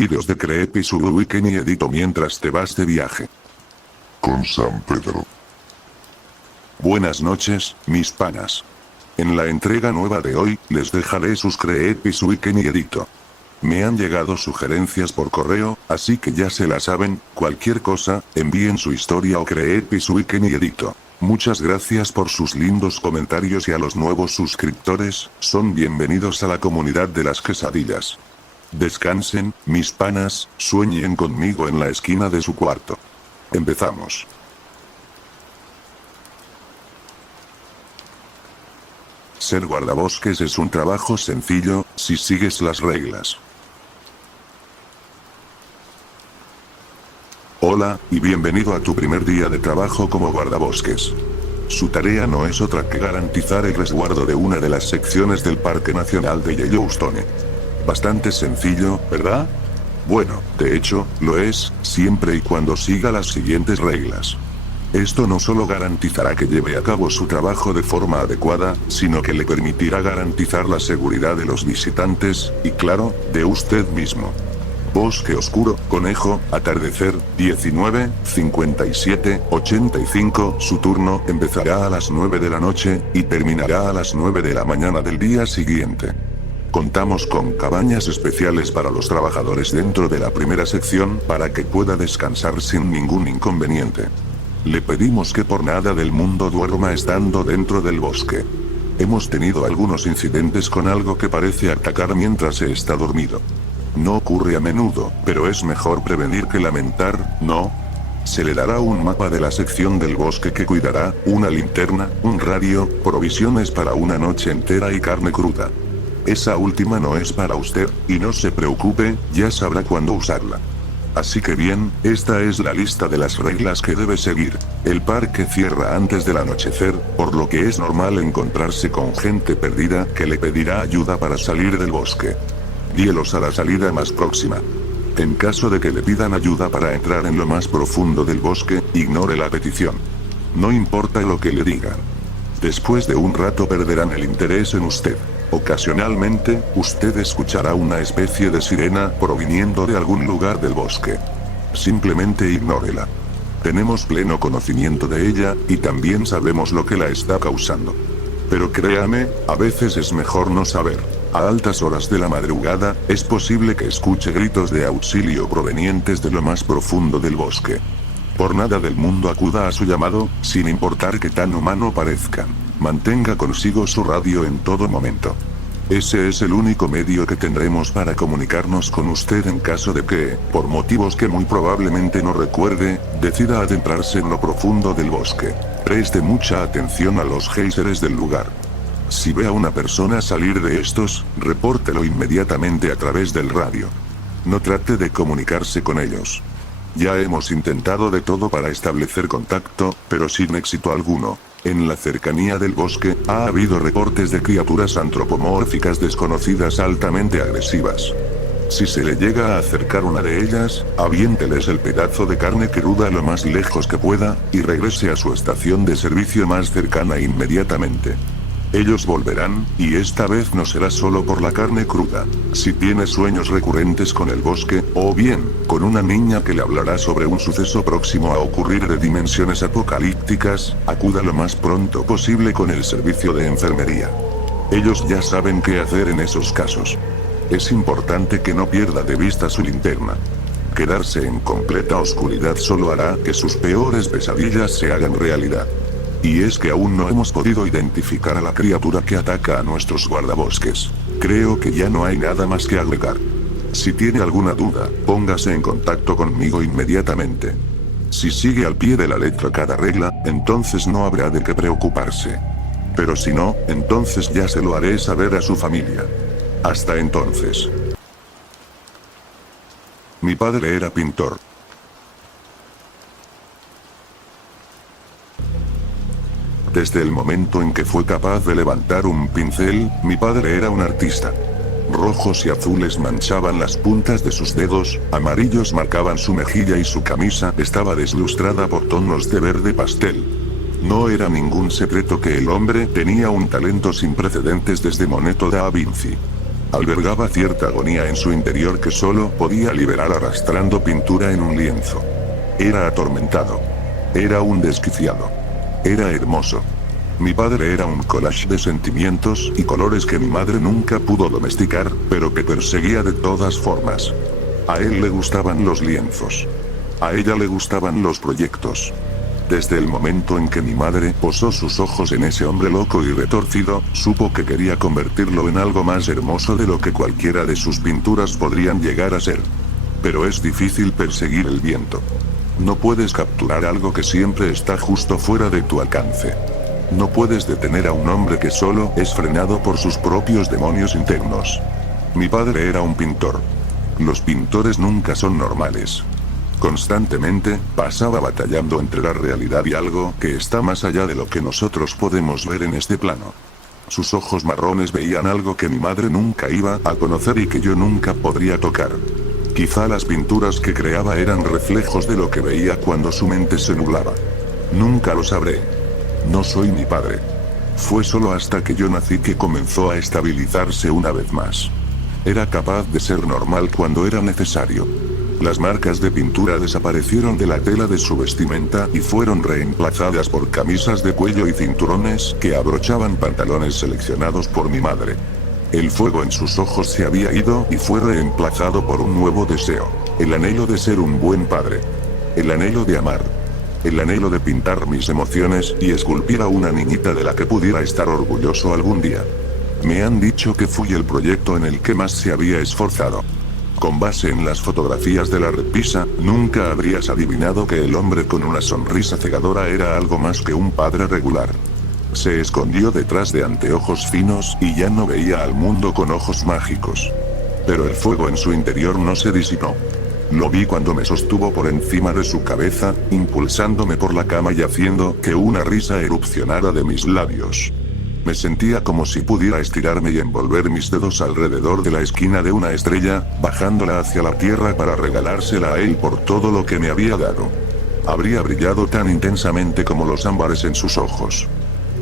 vídeos de Creepy subo Weekend y edito mientras te vas de viaje. Con San Pedro. Buenas noches, mis panas. En la entrega nueva de hoy, les dejaré sus Creepy Weekend y edito. Me han llegado sugerencias por correo, así que ya se la saben, cualquier cosa, envíen su historia o Creepy Weekend y edito. Muchas gracias por sus lindos comentarios y a los nuevos suscriptores, son bienvenidos a la comunidad de las quesadillas. Descansen, mis panas, sueñen conmigo en la esquina de su cuarto. Empezamos. Ser guardabosques es un trabajo sencillo, si sigues las reglas. Hola, y bienvenido a tu primer día de trabajo como guardabosques. Su tarea no es otra que garantizar el resguardo de una de las secciones del Parque Nacional de Yellowstone. Bastante sencillo, ¿verdad? Bueno, de hecho, lo es, siempre y cuando siga las siguientes reglas. Esto no solo garantizará que lleve a cabo su trabajo de forma adecuada, sino que le permitirá garantizar la seguridad de los visitantes, y claro, de usted mismo. Bosque oscuro, conejo, atardecer, 19:57:85. Su turno empezará a las 9 de la noche, y terminará a las 9 de la mañana del día siguiente. Contamos con cabañas especiales para los trabajadores dentro de la primera sección para que pueda descansar sin ningún inconveniente. Le pedimos que por nada del mundo duerma estando dentro del bosque. Hemos tenido algunos incidentes con algo que parece atacar mientras se está dormido. No ocurre a menudo, pero es mejor prevenir que lamentar, ¿no? Se le dará un mapa de la sección del bosque que cuidará, una linterna, un radio, provisiones para una noche entera y carne cruda. Esa última no es para usted, y no se preocupe, ya sabrá cuándo usarla. Así que bien, esta es la lista de las reglas que debe seguir. El parque cierra antes del anochecer, por lo que es normal encontrarse con gente perdida que le pedirá ayuda para salir del bosque. Guíelos a la salida más próxima. En caso de que le pidan ayuda para entrar en lo más profundo del bosque, ignore la petición. No importa lo que le digan. Después de un rato perderán el interés en usted. Ocasionalmente, usted escuchará una especie de sirena proviniendo de algún lugar del bosque. Simplemente ignórela. Tenemos pleno conocimiento de ella, y también sabemos lo que la está causando. Pero créame, a veces es mejor no saber. A altas horas de la madrugada, es posible que escuche gritos de auxilio provenientes de lo más profundo del bosque. Por nada del mundo acuda a su llamado, sin importar que tan humano parezca. Mantenga consigo su radio en todo momento. Ese es el único medio que tendremos para comunicarnos con usted en caso de que, por motivos que muy probablemente no recuerde, decida adentrarse en lo profundo del bosque. Preste mucha atención a los géiseres del lugar. Si ve a una persona salir de estos, repórtelo inmediatamente a través del radio. No trate de comunicarse con ellos. Ya hemos intentado de todo para establecer contacto, pero sin éxito alguno. En la cercanía del bosque, ha habido reportes de criaturas antropomórficas desconocidas altamente agresivas. Si se le llega a acercar una de ellas, aviénteles el pedazo de carne cruda lo más lejos que pueda, y regrese a su estación de servicio más cercana inmediatamente. Ellos volverán, y esta vez no será solo por la carne cruda. Si tiene sueños recurrentes con el bosque, o bien, con una niña que le hablará sobre un suceso próximo a ocurrir de dimensiones apocalípticas, acuda lo más pronto posible con el servicio de enfermería. Ellos ya saben qué hacer en esos casos. Es importante que no pierda de vista su linterna. Quedarse en completa oscuridad solo hará que sus peores pesadillas se hagan realidad. Y es que aún no hemos podido identificar a la criatura que ataca a nuestros guardabosques. Creo que ya no hay nada más que agregar. Si tiene alguna duda, póngase en contacto conmigo inmediatamente. Si sigue al pie de la letra cada regla, entonces no habrá de qué preocuparse. Pero si no, entonces ya se lo haré saber a su familia. Hasta entonces. Mi padre era pintor. Desde el momento en que fue capaz de levantar un pincel, mi padre era un artista. Rojos y azules manchaban las puntas de sus dedos, amarillos marcaban su mejilla y su camisa estaba deslustrada por tonos de verde pastel. No era ningún secreto que el hombre tenía un talento sin precedentes desde Moneto da Vinci. Albergaba cierta agonía en su interior que solo podía liberar arrastrando pintura en un lienzo. Era atormentado. Era un desquiciado. Era hermoso. Mi padre era un collage de sentimientos y colores que mi madre nunca pudo domesticar, pero que perseguía de todas formas. A él le gustaban los lienzos. A ella le gustaban los proyectos. Desde el momento en que mi madre posó sus ojos en ese hombre loco y retorcido, supo que quería convertirlo en algo más hermoso de lo que cualquiera de sus pinturas podrían llegar a ser. Pero es difícil perseguir el viento. No puedes capturar algo que siempre está justo fuera de tu alcance. No puedes detener a un hombre que solo es frenado por sus propios demonios internos. Mi padre era un pintor. Los pintores nunca son normales. Constantemente, pasaba batallando entre la realidad y algo que está más allá de lo que nosotros podemos ver en este plano. Sus ojos marrones veían algo que mi madre nunca iba a conocer y que yo nunca podría tocar. Quizá las pinturas que creaba eran reflejos de lo que veía cuando su mente se nublaba. Nunca lo sabré. No soy mi padre. Fue solo hasta que yo nací que comenzó a estabilizarse una vez más. Era capaz de ser normal cuando era necesario. Las marcas de pintura desaparecieron de la tela de su vestimenta y fueron reemplazadas por camisas de cuello y cinturones que abrochaban pantalones seleccionados por mi madre. El fuego en sus ojos se había ido y fue reemplazado por un nuevo deseo, el anhelo de ser un buen padre. El anhelo de amar. El anhelo de pintar mis emociones y esculpir a una niñita de la que pudiera estar orgulloso algún día. Me han dicho que fui el proyecto en el que más se había esforzado. Con base en las fotografías de la repisa, nunca habrías adivinado que el hombre con una sonrisa cegadora era algo más que un padre regular. Se escondió detrás de anteojos finos y ya no veía al mundo con ojos mágicos. Pero el fuego en su interior no se disipó. Lo vi cuando me sostuvo por encima de su cabeza, impulsándome por la cama y haciendo que una risa erupcionara de mis labios. Me sentía como si pudiera estirarme y envolver mis dedos alrededor de la esquina de una estrella, bajándola hacia la tierra para regalársela a él por todo lo que me había dado. Habría brillado tan intensamente como los ámbares en sus ojos.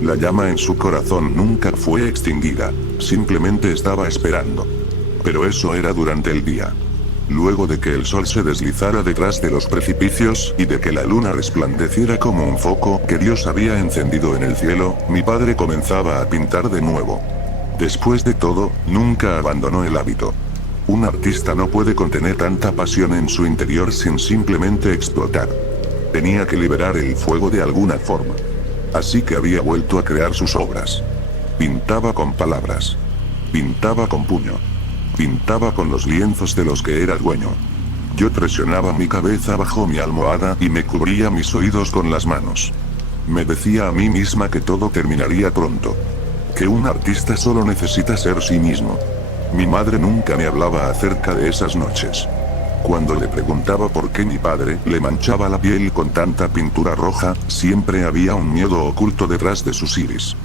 La llama en su corazón nunca fue extinguida, simplemente estaba esperando. Pero eso era durante el día. Luego de que el sol se deslizara detrás de los precipicios y de que la luna resplandeciera como un foco que Dios había encendido en el cielo, mi padre comenzaba a pintar de nuevo. Después de todo, nunca abandonó el hábito. Un artista no puede contener tanta pasión en su interior sin simplemente explotar. Tenía que liberar el fuego de alguna forma. Así que había vuelto a crear sus obras. Pintaba con palabras. Pintaba con puño. Pintaba con los lienzos de los que era dueño. Yo presionaba mi cabeza bajo mi almohada y me cubría mis oídos con las manos. Me decía a mí misma que todo terminaría pronto. Que un artista solo necesita ser sí mismo. Mi madre nunca me hablaba acerca de esas noches. Cuando le preguntaba por qué mi padre le manchaba la piel con tanta pintura roja, siempre había un miedo oculto detrás de sus iris.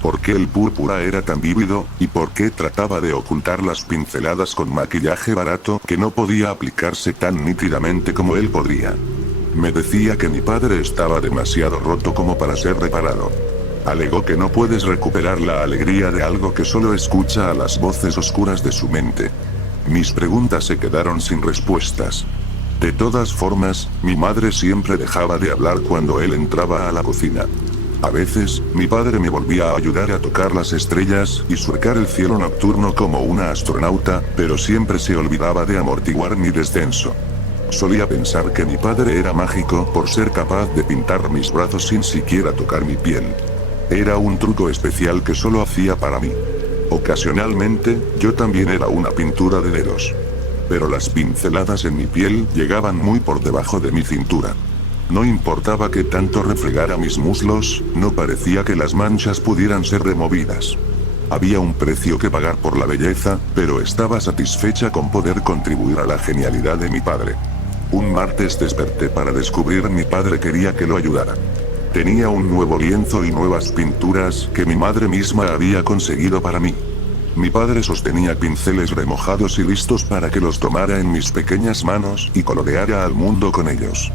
¿Por qué el púrpura era tan vívido, y por qué trataba de ocultar las pinceladas con maquillaje barato que no podía aplicarse tan nítidamente como él podría? Me decía que mi padre estaba demasiado roto como para ser reparado. Alegó que no puedes recuperar la alegría de algo que solo escucha a las voces oscuras de su mente. Mis preguntas se quedaron sin respuestas. De todas formas, mi madre siempre dejaba de hablar cuando él entraba a la cocina. A veces, mi padre me volvía a ayudar a tocar las estrellas y surcar el cielo nocturno como una astronauta, pero siempre se olvidaba de amortiguar mi descenso. Solía pensar que mi padre era mágico por ser capaz de pintar mis brazos sin siquiera tocar mi piel. Era un truco especial que solo hacía para mí. Ocasionalmente, yo también era una pintura de dedos. Pero las pinceladas en mi piel llegaban muy por debajo de mi cintura. No importaba que tanto refregara mis muslos, no parecía que las manchas pudieran ser removidas. Había un precio que pagar por la belleza, pero estaba satisfecha con poder contribuir a la genialidad de mi padre. Un martes desperté para descubrir mi padre quería que lo ayudara. Tenía un nuevo lienzo y nuevas pinturas que mi madre misma había conseguido para mí. Mi padre sostenía pinceles remojados y listos para que los tomara en mis pequeñas manos y coloreara al mundo con ellos.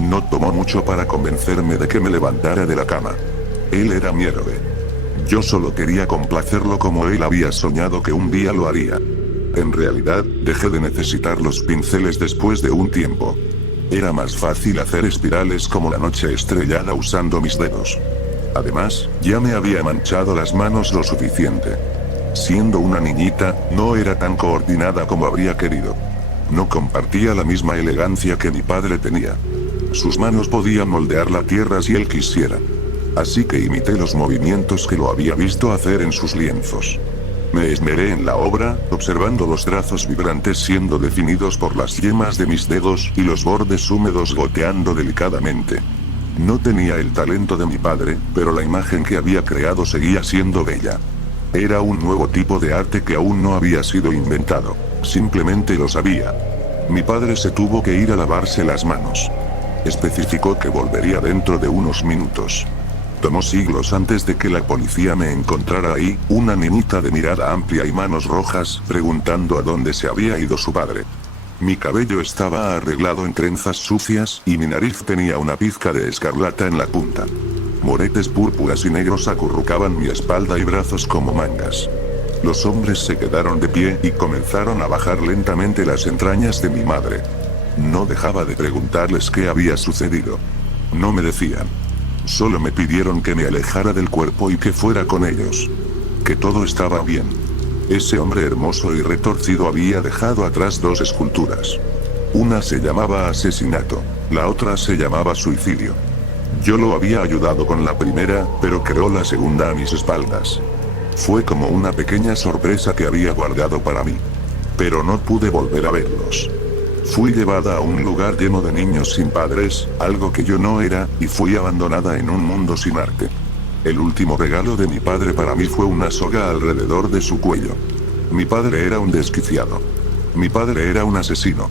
No tomó mucho para convencerme de que me levantara de la cama. Él era mi héroe. Yo solo quería complacerlo como él había soñado que un día lo haría. En realidad, dejé de necesitar los pinceles después de un tiempo. Era más fácil hacer espirales como la noche estrellada usando mis dedos. Además, ya me había manchado las manos lo suficiente. Siendo una niñita, no era tan coordinada como habría querido. No compartía la misma elegancia que mi padre tenía. Sus manos podían moldear la tierra si él quisiera. Así que imité los movimientos que lo había visto hacer en sus lienzos. Me esmeré en la obra, observando los trazos vibrantes siendo definidos por las yemas de mis dedos y los bordes húmedos goteando delicadamente. No tenía el talento de mi padre, pero la imagen que había creado seguía siendo bella. Era un nuevo tipo de arte que aún no había sido inventado. Simplemente lo sabía. Mi padre se tuvo que ir a lavarse las manos. Especificó que volvería dentro de unos minutos. Tomó siglos antes de que la policía me encontrara ahí, una niñita de mirada amplia y manos rojas, preguntando a dónde se había ido su padre. Mi cabello estaba arreglado en trenzas sucias, y mi nariz tenía una pizca de escarlata en la punta. Moretes púrpuras y negros acurrucaban mi espalda y brazos como mangas. Los hombres se quedaron de pie y comenzaron a bajar lentamente las entrañas de mi madre. No dejaba de preguntarles qué había sucedido. No me decían. Solo me pidieron que me alejara del cuerpo y que fuera con ellos. Que todo estaba bien. Ese hombre hermoso y retorcido había dejado atrás dos esculturas. Una se llamaba asesinato, la otra se llamaba suicidio. Yo lo había ayudado con la primera, pero creó la segunda a mis espaldas. Fue como una pequeña sorpresa que había guardado para mí. Pero no pude volver a verlos. Fui llevada a un lugar lleno de niños sin padres, algo que yo no era, y fui abandonada en un mundo sin arte. El último regalo de mi padre para mí fue una soga alrededor de su cuello. Mi padre era un desquiciado. Mi padre era un asesino.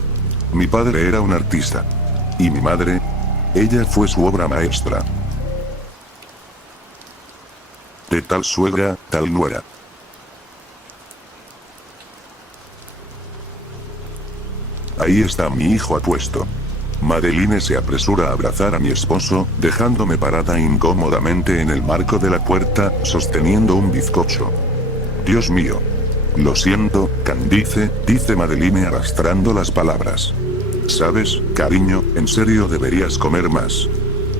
Mi padre era un artista. Y mi madre, ella fue su obra maestra. De tal suegra, tal nuera. Ahí está mi hijo apuesto. Madeline se apresura a abrazar a mi esposo, dejándome parada incómodamente en el marco de la puerta, sosteniendo un bizcocho. Dios mío. Lo siento, Candice, dice Madeline arrastrando las palabras. Sabes, cariño, en serio deberías comer más.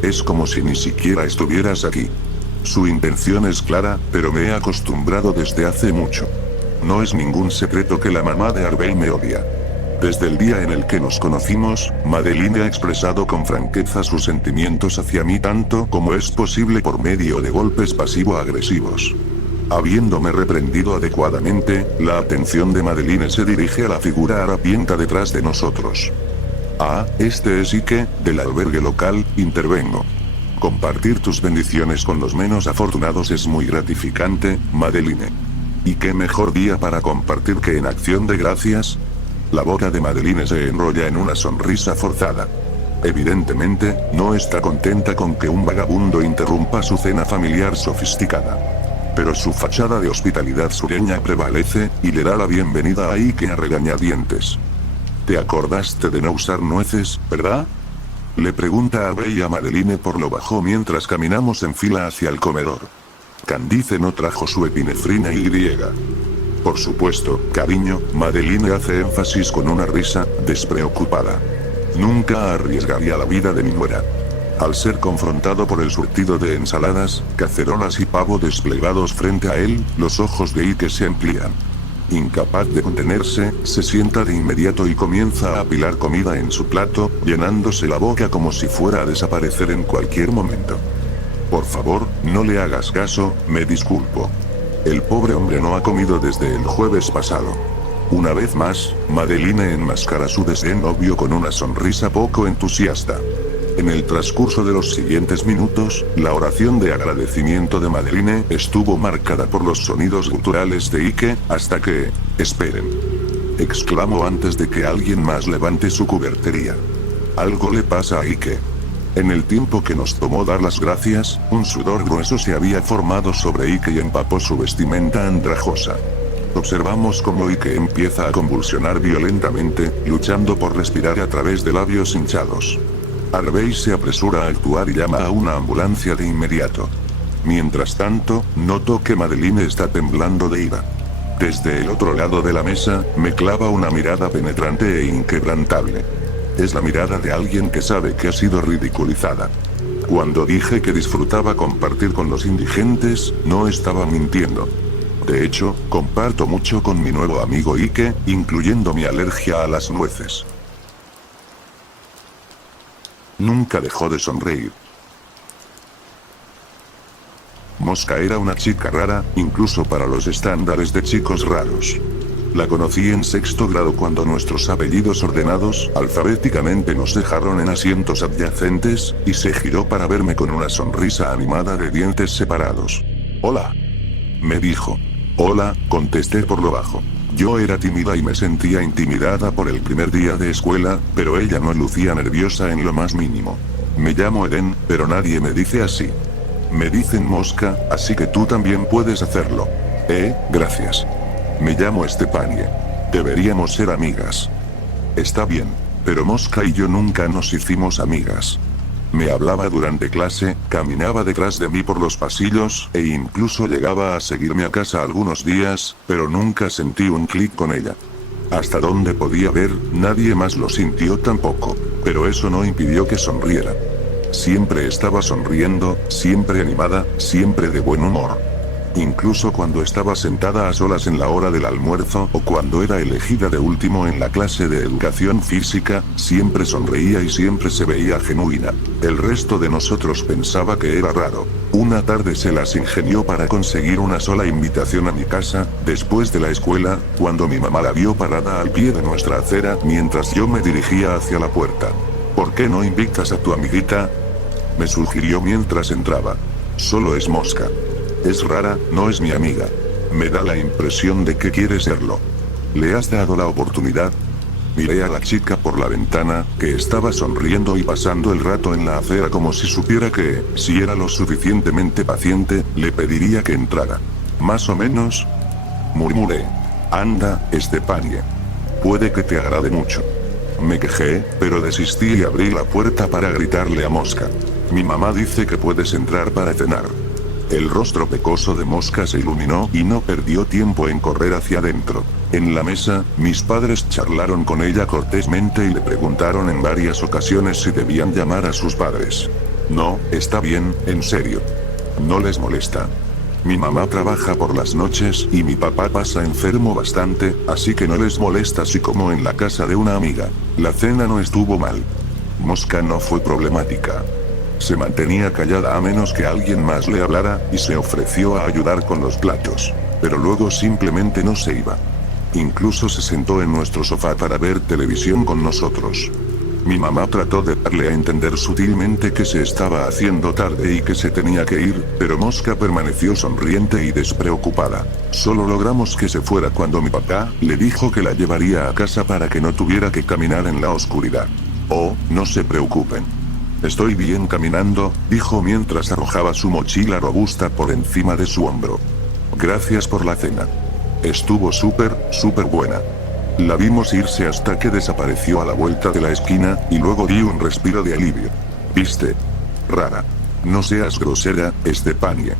Es como si ni siquiera estuvieras aquí. Su intención es clara, pero me he acostumbrado desde hace mucho. No es ningún secreto que la mamá de Harvey me odia. Desde el día en el que nos conocimos, Madeline ha expresado con franqueza sus sentimientos hacia mí tanto como es posible por medio de golpes pasivo-agresivos. Habiéndome reprendido adecuadamente, la atención de Madeline se dirige a la figura harapienta detrás de nosotros. Ah, este es Ike, del albergue local, intervengo. Compartir tus bendiciones con los menos afortunados es muy gratificante, Madeline. ¿Y qué mejor día para compartir que en Acción de Gracias? La boca de Madeline se enrolla en una sonrisa forzada. Evidentemente, no está contenta con que un vagabundo interrumpa su cena familiar sofisticada. Pero su fachada de hospitalidad sureña prevalece, y le da la bienvenida a Ike a regañadientes. ¿Te acordaste de no usar nueces, verdad? Le pregunta a Harvey a Madeline por lo bajo mientras caminamos en fila hacia el comedor. Candice no trajo su epinefrina y. Por supuesto, cariño, Madeline hace énfasis con una risa, despreocupada. Nunca arriesgaría la vida de mi nuera. Al ser confrontado por el surtido de ensaladas, cacerolas y pavo desplegados frente a él, los ojos de Ike se amplían. Incapaz de contenerse, se sienta de inmediato y comienza a apilar comida en su plato, llenándose la boca como si fuera a desaparecer en cualquier momento. Por favor, no le hagas caso, me disculpo. El pobre hombre no ha comido desde el jueves pasado. Una vez más, Madeline enmascara su desdén obvio con una sonrisa poco entusiasta. En el transcurso de los siguientes minutos, la oración de agradecimiento de Madeline estuvo marcada por los sonidos guturales de Ike, hasta que... Esperen. Exclamó antes de que alguien más levante su cubertería. Algo le pasa a Ike. En el tiempo que nos tomó dar las gracias, un sudor grueso se había formado sobre Ike y empapó su vestimenta andrajosa. Observamos cómo Ike empieza a convulsionar violentamente, luchando por respirar a través de labios hinchados. Harvey se apresura a actuar y llama a una ambulancia de inmediato. Mientras tanto, noto que Madeline está temblando de ira. Desde el otro lado de la mesa, me clava una mirada penetrante e inquebrantable. Es la mirada de alguien que sabe que ha sido ridiculizada. Cuando dije que disfrutaba compartir con los indigentes, no estaba mintiendo. De hecho, comparto mucho con mi nuevo amigo Ike, incluyendo mi alergia a las nueces. Nunca dejó de sonreír. Mosca era una chica rara, incluso para los estándares de chicos raros. La conocí en sexto grado cuando nuestros apellidos ordenados alfabéticamente nos dejaron en asientos adyacentes, y se giró para verme con una sonrisa animada de dientes separados. «Hola», me dijo. «Hola», contesté por lo bajo. Yo era tímida y me sentía intimidada por el primer día de escuela, pero ella no lucía nerviosa en lo más mínimo. «Me llamo Eden, pero nadie me dice así. Me dicen Mosca, así que tú también puedes hacerlo». Gracias. «Me llamo Estepanie. Deberíamos ser amigas». «Está bien, pero Mosca y yo nunca nos hicimos amigas». Me hablaba durante clase, caminaba detrás de mí por los pasillos, e incluso llegaba a seguirme a casa algunos días, pero nunca sentí un clic con ella. Hasta donde podía ver, nadie más lo sintió tampoco, pero eso no impidió que sonriera. Siempre estaba sonriendo, siempre animada, siempre de buen humor. Incluso cuando estaba sentada a solas en la hora del almuerzo o cuando era elegida de último en la clase de educación física, siempre sonreía y siempre se veía genuina. El resto de nosotros pensaba que era raro. Una tarde se las ingenió para conseguir una sola invitación a mi casa, después de la escuela, cuando mi mamá la vio parada al pie de nuestra acera mientras yo me dirigía hacia la puerta. «¿Por qué no invitas a tu amiguita?», me sugirió mientras entraba. «Solo es Mosca. Es rara, no es mi amiga. Me da la impresión de que quiere serlo. ¿Le has dado la oportunidad?». Miré a la chica por la ventana, que estaba sonriendo y pasando el rato en la acera como si supiera que, si era lo suficientemente paciente, le pediría que entrara. «Más o menos», murmuré. «Anda, Estepanie. Puede que te agrade mucho». Me quejé, pero desistí y abrí la puerta para gritarle a Mosca. «Mi mamá dice que puedes entrar para cenar». El rostro pecoso de Mosca se iluminó y no perdió tiempo en correr hacia adentro. En la mesa, mis padres charlaron con ella cortésmente y le preguntaron en varias ocasiones si debían llamar a sus padres. «No, está bien, en serio. No les molesta. Mi mamá trabaja por las noches y mi papá pasa enfermo bastante, así que no les molesta así como en la casa de una amiga». La cena no estuvo mal. Mosca no fue problemática. Se mantenía callada a menos que alguien más le hablara, y se ofreció a ayudar con los platos. Pero luego simplemente no se iba. Incluso se sentó en nuestro sofá para ver televisión con nosotros. Mi mamá trató de darle a entender sutilmente que se estaba haciendo tarde y que se tenía que ir, pero Mosca permaneció sonriente y despreocupada. Solo logramos que se fuera cuando mi papá le dijo que la llevaría a casa para que no tuviera que caminar en la oscuridad. «Oh, no se preocupen. Estoy bien caminando», dijo mientras arrojaba su mochila robusta por encima de su hombro. «Gracias por la cena. Estuvo súper buena». La vimos irse hasta que desapareció a la vuelta de la esquina, y luego di un respiro de alivio. «¿Viste? Rara. No seas grosera, Estepanie.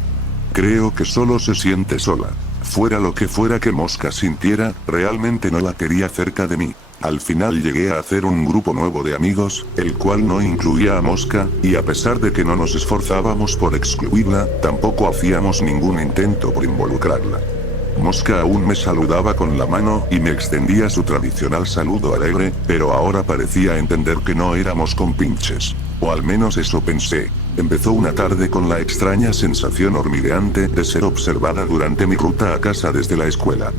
Creo que solo se siente sola». Fuera lo que fuera que Mosca sintiera, realmente no la quería cerca de mí. Al final llegué a hacer un grupo nuevo de amigos, el cual no incluía a Mosca, y a pesar de que no nos esforzábamos por excluirla, tampoco hacíamos ningún intento por involucrarla. Mosca aún me saludaba con la mano y me extendía su tradicional saludo alegre, pero ahora parecía entender que no éramos compinches. O al menos eso pensé. Empezó una tarde con la extraña sensación hormigueante de ser observada durante mi ruta a casa desde la escuela.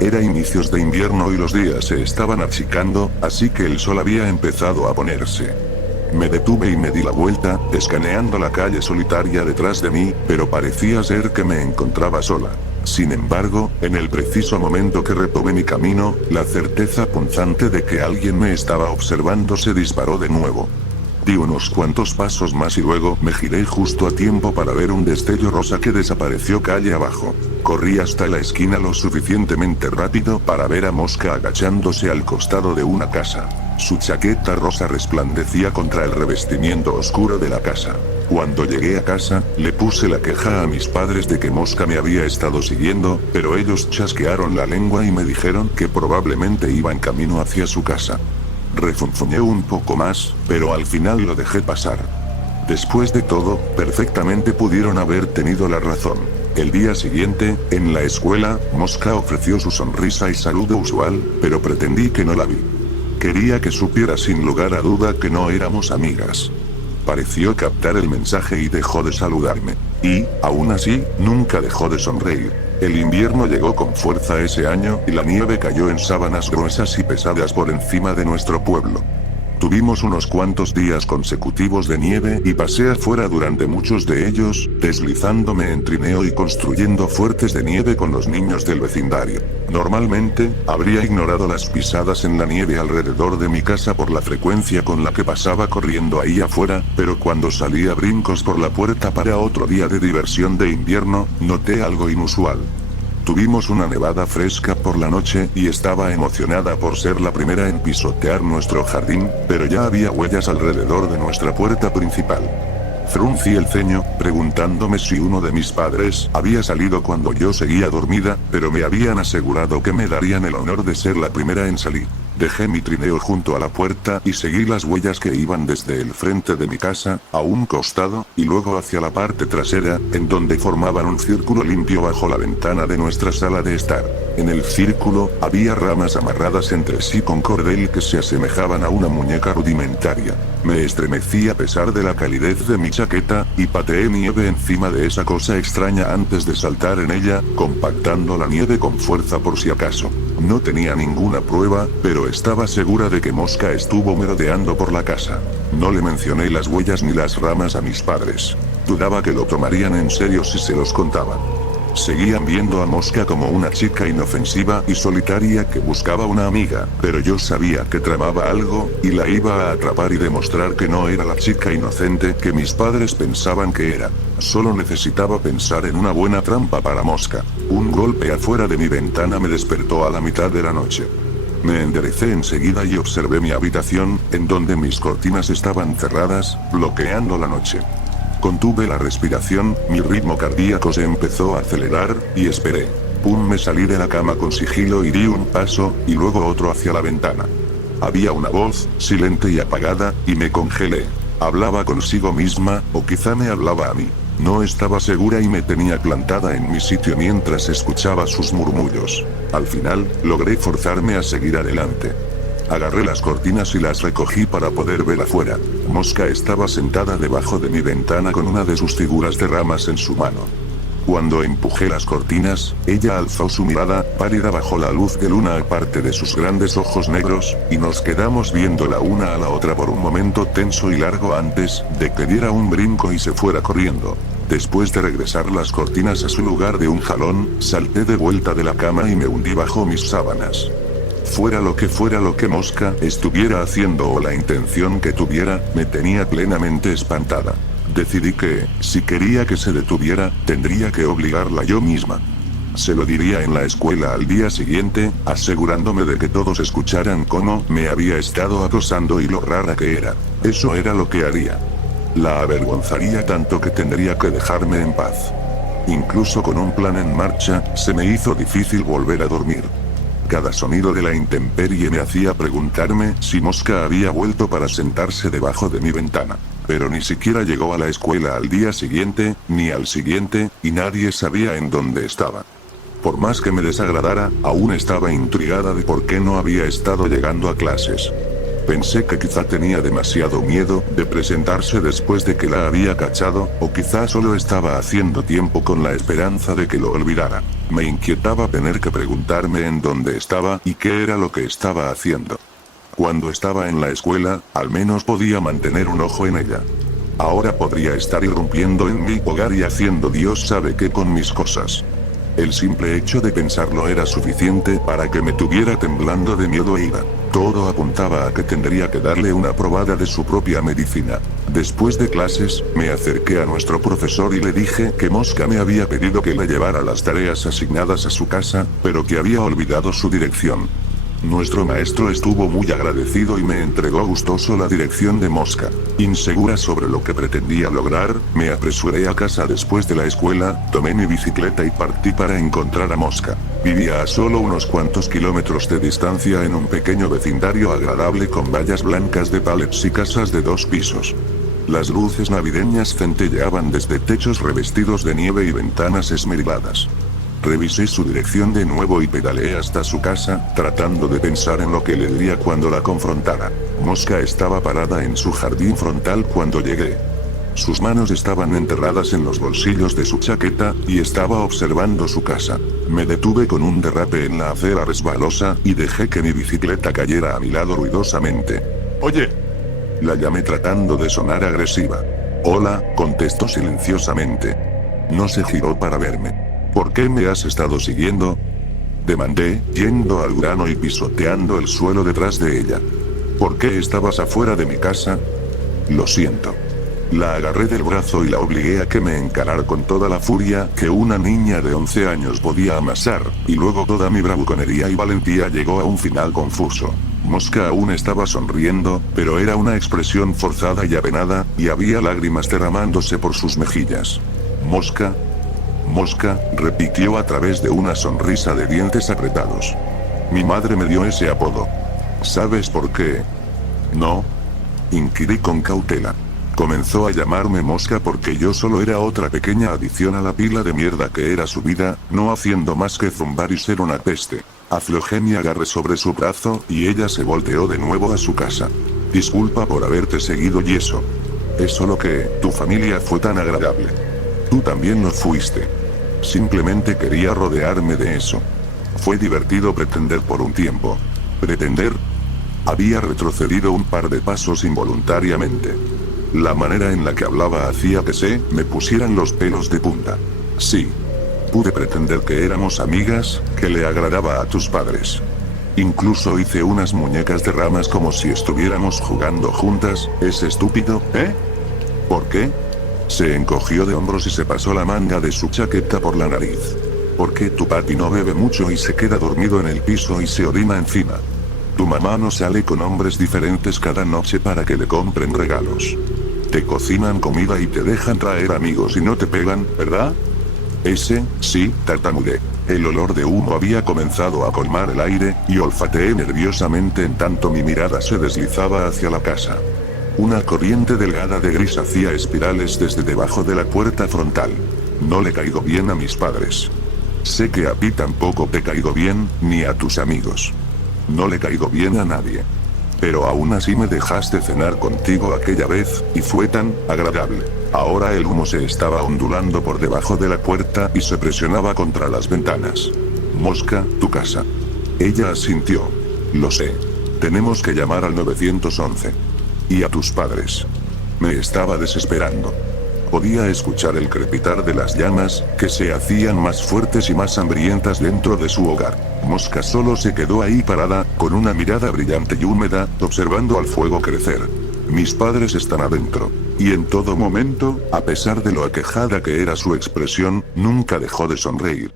Era inicios de invierno y los días se estaban achicando, así que el sol había empezado a ponerse. Me detuve y me di la vuelta, escaneando la calle solitaria detrás de mí, pero parecía ser que me encontraba sola. Sin embargo, en el preciso momento que retomé mi camino, la certeza punzante de que alguien me estaba observando se disparó de nuevo. Di unos cuantos pasos más y luego me giré justo a tiempo para ver un destello rosa que desapareció calle abajo. Corrí hasta la esquina lo suficientemente rápido para ver a Mosca agachándose al costado de una casa. Su chaqueta rosa resplandecía contra el revestimiento oscuro de la casa. Cuando llegué a casa, le puse la queja a mis padres de que Mosca me había estado siguiendo, pero ellos chasquearon la lengua y me dijeron que probablemente iba en camino hacia su casa. Refunfuñé un poco más, pero al final lo dejé pasar. Después de todo, perfectamente pudieron haber tenido la razón. El día siguiente, en la escuela, Mosca ofreció su sonrisa y saludo usual, pero pretendí que no la vi. Quería que supiera sin lugar a duda que no éramos amigas. Pareció captar el mensaje y dejó de saludarme. Y, aún así, nunca dejó de sonreír. El invierno llegó con fuerza ese año y la nieve cayó en sábanas gruesas y pesadas por encima de nuestro pueblo. Tuvimos unos cuantos días consecutivos de nieve y pasé afuera durante muchos de ellos, deslizándome en trineo y construyendo fuertes de nieve con los niños del vecindario. Normalmente, habría ignorado las pisadas en la nieve alrededor de mi casa por la frecuencia con la que pasaba corriendo ahí afuera, pero cuando salí a brincos por la puerta para otro día de diversión de invierno, noté algo inusual. Tuvimos una nevada fresca por la noche y estaba emocionada por ser la primera en pisotear nuestro jardín, pero ya había huellas alrededor de nuestra puerta principal. Fruncí el ceño, preguntándome si uno de mis padres había salido cuando yo seguía dormida, pero me habían asegurado que me darían el honor de ser la primera en salir. Dejé mi trineo junto a la puerta y seguí las huellas que iban desde el frente de mi casa, a un costado, y luego hacia la parte trasera, en donde formaban un círculo limpio bajo la ventana de nuestra sala de estar. En el círculo, había ramas amarradas entre sí con cordel que se asemejaban a una muñeca rudimentaria. Me estremecí a pesar de la calidez de mi chaqueta, y pateé nieve encima de esa cosa extraña antes de saltar en ella, compactando la nieve con fuerza por si acaso. No tenía ninguna prueba, pero estaba segura de que Mosca estuvo merodeando por la casa. No le mencioné las huellas ni las ramas a mis padres. Dudaba que lo tomarían en serio si se los contaba. Seguían viendo a Mosca como una chica inofensiva y solitaria que buscaba una amiga, pero yo sabía que tramaba algo, y la iba a atrapar y demostrar que no era la chica inocente que mis padres pensaban que era. Solo necesitaba pensar en una buena trampa para Mosca. Un golpe afuera de mi ventana me despertó a la mitad de la noche. Me enderecé enseguida y observé mi habitación, en donde mis cortinas estaban cerradas, bloqueando la noche. Contuve la respiración, mi ritmo cardíaco se empezó a acelerar, y esperé. Pum, me salí de la cama con sigilo y di un paso, y luego otro hacia la ventana. Había una voz, silente y apagada, y me congelé. Hablaba consigo misma, o quizá me hablaba a mí. No estaba segura y me tenía plantada en mi sitio mientras escuchaba sus murmullos. Al final, logré forzarme a seguir adelante. Agarré las cortinas y las recogí para poder ver afuera. Mosca estaba sentada debajo de mi ventana con una de sus figuras de ramas en su mano. Cuando empujé las cortinas, ella alzó su mirada, pálida bajo la luz de luna aparte de sus grandes ojos negros, y nos quedamos viendo la una a la otra por un momento tenso y largo antes de que diera un brinco y se fuera corriendo. Después de regresar las cortinas a su lugar de un jalón, salté de vuelta de la cama y me hundí bajo mis sábanas. Fuera lo que Mosca estuviera haciendo o la intención que tuviera, me tenía plenamente espantada. Decidí que, si quería que se detuviera, tendría que obligarla yo misma. Se lo diría en la escuela al día siguiente, asegurándome de que todos escucharan cómo me había estado acosando y lo rara que era. Eso era lo que haría. La avergonzaría tanto que tendría que dejarme en paz. Incluso con un plan en marcha, se me hizo difícil volver a dormir. Cada sonido de la intemperie me hacía preguntarme si Mosca había vuelto para sentarse debajo de mi ventana. Pero ni siquiera llegó a la escuela al día siguiente, ni al siguiente, y nadie sabía en dónde estaba. Por más que me desagradara, aún estaba intrigada de por qué no había estado llegando a clases. Pensé que quizá tenía demasiado miedo de presentarse después de que la había cachado, o quizá solo estaba haciendo tiempo con la esperanza de que lo olvidara. Me inquietaba tener que preguntarme en dónde estaba y qué era lo que estaba haciendo. Cuando estaba en la escuela, al menos podía mantener un ojo en ella. Ahora podría estar irrumpiendo en mi hogar y haciendo Dios sabe qué con mis cosas. El simple hecho de pensarlo era suficiente para que me tuviera temblando de miedo e ira. Todo apuntaba a que tendría que darle una probada de su propia medicina. Después de clases, me acerqué a nuestro profesor y le dije que Mosca me había pedido que le llevara las tareas asignadas a su casa, pero que había olvidado su dirección. Nuestro maestro estuvo muy agradecido y me entregó gustoso la dirección de Mosca. Insegura sobre lo que pretendía lograr, me apresuré a casa después de la escuela, tomé mi bicicleta y partí para encontrar a Mosca. Vivía a solo unos cuantos kilómetros de distancia en un pequeño vecindario agradable con vallas blancas de palets y casas de 2 pisos. Las luces navideñas centelleaban desde techos revestidos de nieve y ventanas esmeriladas. Revisé su dirección de nuevo y pedaleé hasta su casa, tratando de pensar en lo que le diría cuando la confrontara. Mosca estaba parada en su jardín frontal cuando llegué. Sus manos estaban enterradas en los bolsillos de su chaqueta, y estaba observando su casa. Me detuve con un derrape en la acera resbalosa, y dejé que mi bicicleta cayera a mi lado ruidosamente. Oye. La llamé tratando de sonar agresiva. Hola, contestó silenciosamente. No se giró para verme. ¿Por qué me has estado siguiendo? Demandé, yendo al grano y pisoteando el suelo detrás de ella. ¿Por qué estabas afuera de mi casa? Lo siento. La agarré del brazo y la obligué a que me encarara con toda la furia que una niña de 11 años podía amasar, y luego toda mi bravuconería y valentía llegó a un final confuso. Mosca aún estaba sonriendo, pero era una expresión forzada y apenada, y había lágrimas derramándose por sus mejillas. Mosca, repitió a través de una sonrisa de dientes apretados. Mi madre me dio ese apodo. ¿Sabes por qué? No. Inquirí con cautela. Comenzó a llamarme Mosca porque yo solo era otra pequeña adición a la pila de mierda que era su vida, no haciendo más que zumbar y ser una peste. Aflojé mi agarre sobre su brazo, y ella se volteó de nuevo a su casa. Disculpa por haberte seguido y eso. Es solo que, tu familia fue tan agradable. Tú también lo fuiste. Simplemente quería rodearme de eso. Fue divertido pretender por un tiempo. ¿Pretender? Había retrocedido un par de pasos involuntariamente. La manera en la que hablaba hacía que me pusieran los pelos de punta. Sí. Pude pretender que éramos amigas, que le agradaba a tus padres. Incluso hice unas muñecas de ramas como si estuviéramos jugando juntas. ¿Es estúpido, eh? ¿Por qué? Se encogió de hombros y se pasó la manga de su chaqueta por la nariz. Porque tu papi no bebe mucho y se queda dormido en el piso y se orina encima. Tu mamá no sale con hombres diferentes cada noche para que le compren regalos. Te cocinan comida y te dejan traer amigos y no te pegan, ¿verdad? Sí, tartamudeé. El olor de humo había comenzado a colmar el aire, y olfateé nerviosamente en tanto mi mirada se deslizaba hacia la casa. Una corriente delgada de gris hacía espirales desde debajo de la puerta frontal. No le caigo bien a mis padres. Sé que a ti tampoco te caigo bien, ni a tus amigos. No le caigo bien a nadie. Pero aún así me dejaste cenar contigo aquella vez, y fue tan agradable. Ahora el humo se estaba ondulando por debajo de la puerta y se presionaba contra las ventanas. Mosca, tu casa. Ella asintió. Lo sé. Tenemos que llamar al 911. Y a tus padres. Me estaba desesperando. Podía escuchar el crepitar de las llamas, que se hacían más fuertes y más hambrientas dentro de su hogar. Mosca solo se quedó ahí parada, con una mirada brillante y húmeda, observando al fuego crecer. Mis padres están adentro. Y en todo momento, a pesar de lo aquejada que era su expresión, nunca dejó de sonreír.